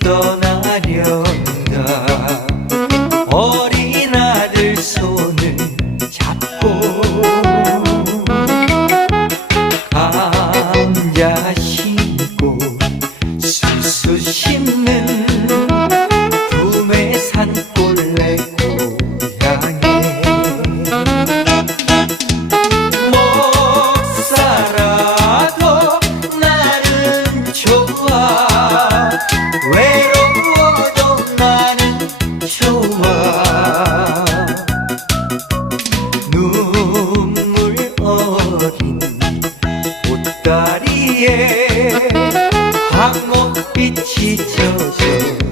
떠나련다. 어린 아들 손을 잡고 감자 심고 수수 심는 눈물 어린 옷다리에 황목빛이 젖어